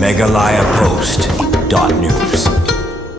megalayapost.news.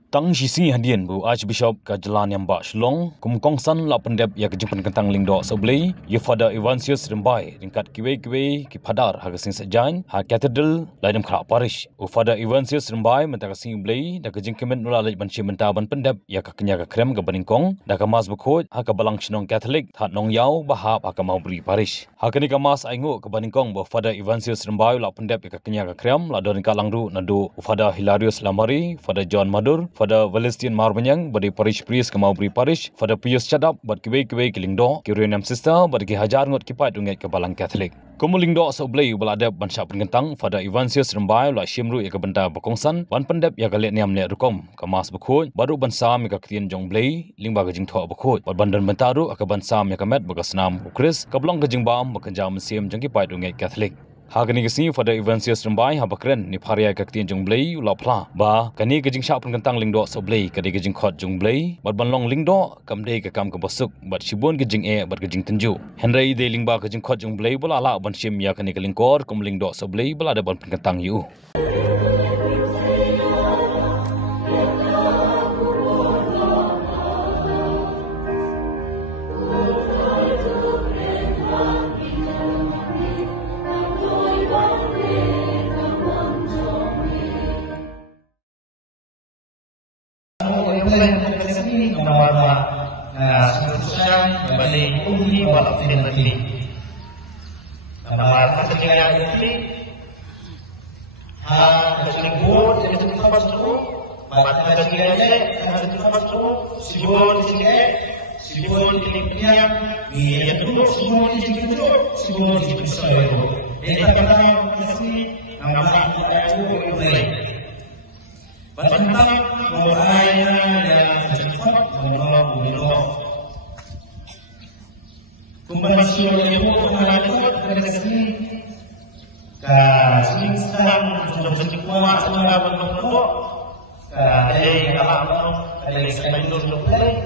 Tang Shisi hadian bu Archbishop ka jalan yang ba Shlong kumkong san la pendep ya kejimpan kentang lingdo seblei ya Father Evansius Rembai ringkat kiwe ki padar ha kesing sejain ha cathedral laidam khra parish u Father Evansius Rembai menta kesing blei da kejing kemen nula laj ban shimenta ban pendep ya ka kenya ka krem ka baningkong da ka mas bukhoj ha ka balang shnong catholic that nong yau bahap ha ka maubri parish ha kani ka mas aingo ka baningkong bu Father Evansius Rembai la pendep ya ka kenya ka krem la dorin ka langru nadu Father Hilarius Lamari Father John Madur Father Valestian Marbanyang badi parish priest kamau beri parish Father Pius Chadap bad kiwe kilingdo Kirianam sister bad ki hajar ngot kipat dungai ke balang Catholic kumulingdo seblei beladab ban syak pengentang Father Evansius Rembai la shimru ya ke benda bakongsan ban pendep ya kalet niam ne rukom kamas bukhoj baru ban sam ya ketien jong blei lingba gajing tho bukhoj bad bandan bentaru ak ban sam ya kamet bagasnam ukris kablong gajing bam bakanjam sim jong kipat dungai Catholic Hagani kesi Father Evansius Rembai habakren ni pharia ka tien jong blei ula phla ba kani gajing sha pengentang lingdo so blei kadi gajing khot jong blei bad banlong lingdo kamdei ka kam ka basuk bad shibon gajing bad gajing tenju henrei de lingba gajing khot jong blei bula ala ban shim ya kani kalingkor kum lingdo so blei bula da ban pengentang yu Ini nama seterusnya kembali umni walau tidak beli. Nama kepentingan ini tersebut jadi tempat itu, mata kepentingannya tempat itu, sibuk di sini, dia dulu sibuk di situ, sibuk di situ saya. Jadi kadang mesti nama itu boleh. Bantang mulainya yang cepat menolong. Kembali itu mengalir ke sini. Kasih sedang berkuat sama bentuk. Dari kalau dari sebelum mulai,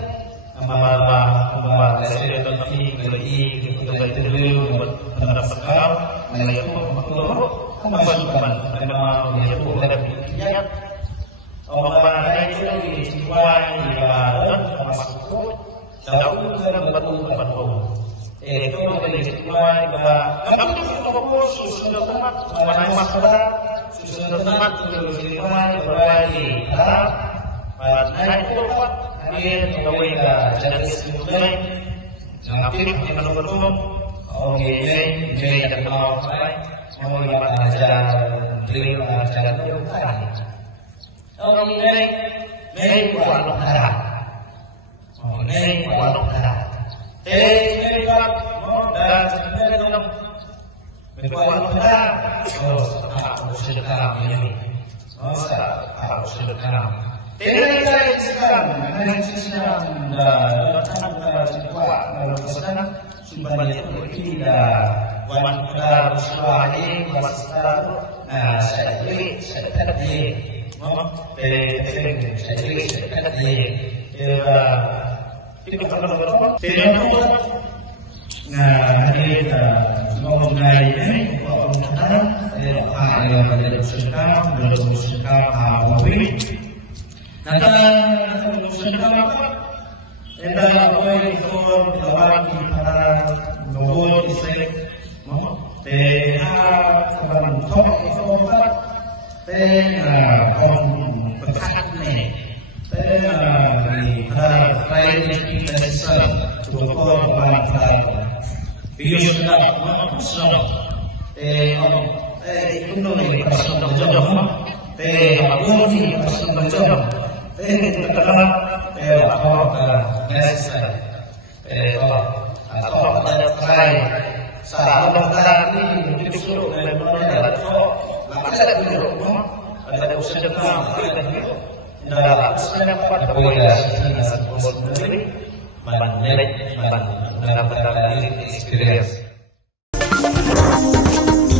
nama saya tetapi kembali dulu mendapatkan nilai itu kembali nama itu ada orang itu dijual di dalam masuk jauh dalam batu. Itu dijual ke susun tempat mana masalah susun tempat dijual berbagi dalam pada itu akhir mereka jadi semuanya jangan pilih dengan betul ini jadi kalau saya mau dapat ajar beli ajar itu orang ini buat darah. Orang ini buat darah. Ini buat dan sebenarnya dong buat darah. Harus sedekah ini. Harus sedekah. Ini saya sedang datang sebuah dalam sana sumber itu tidak wanita suami wanita. Saya beli.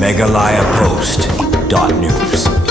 megalayapost.news.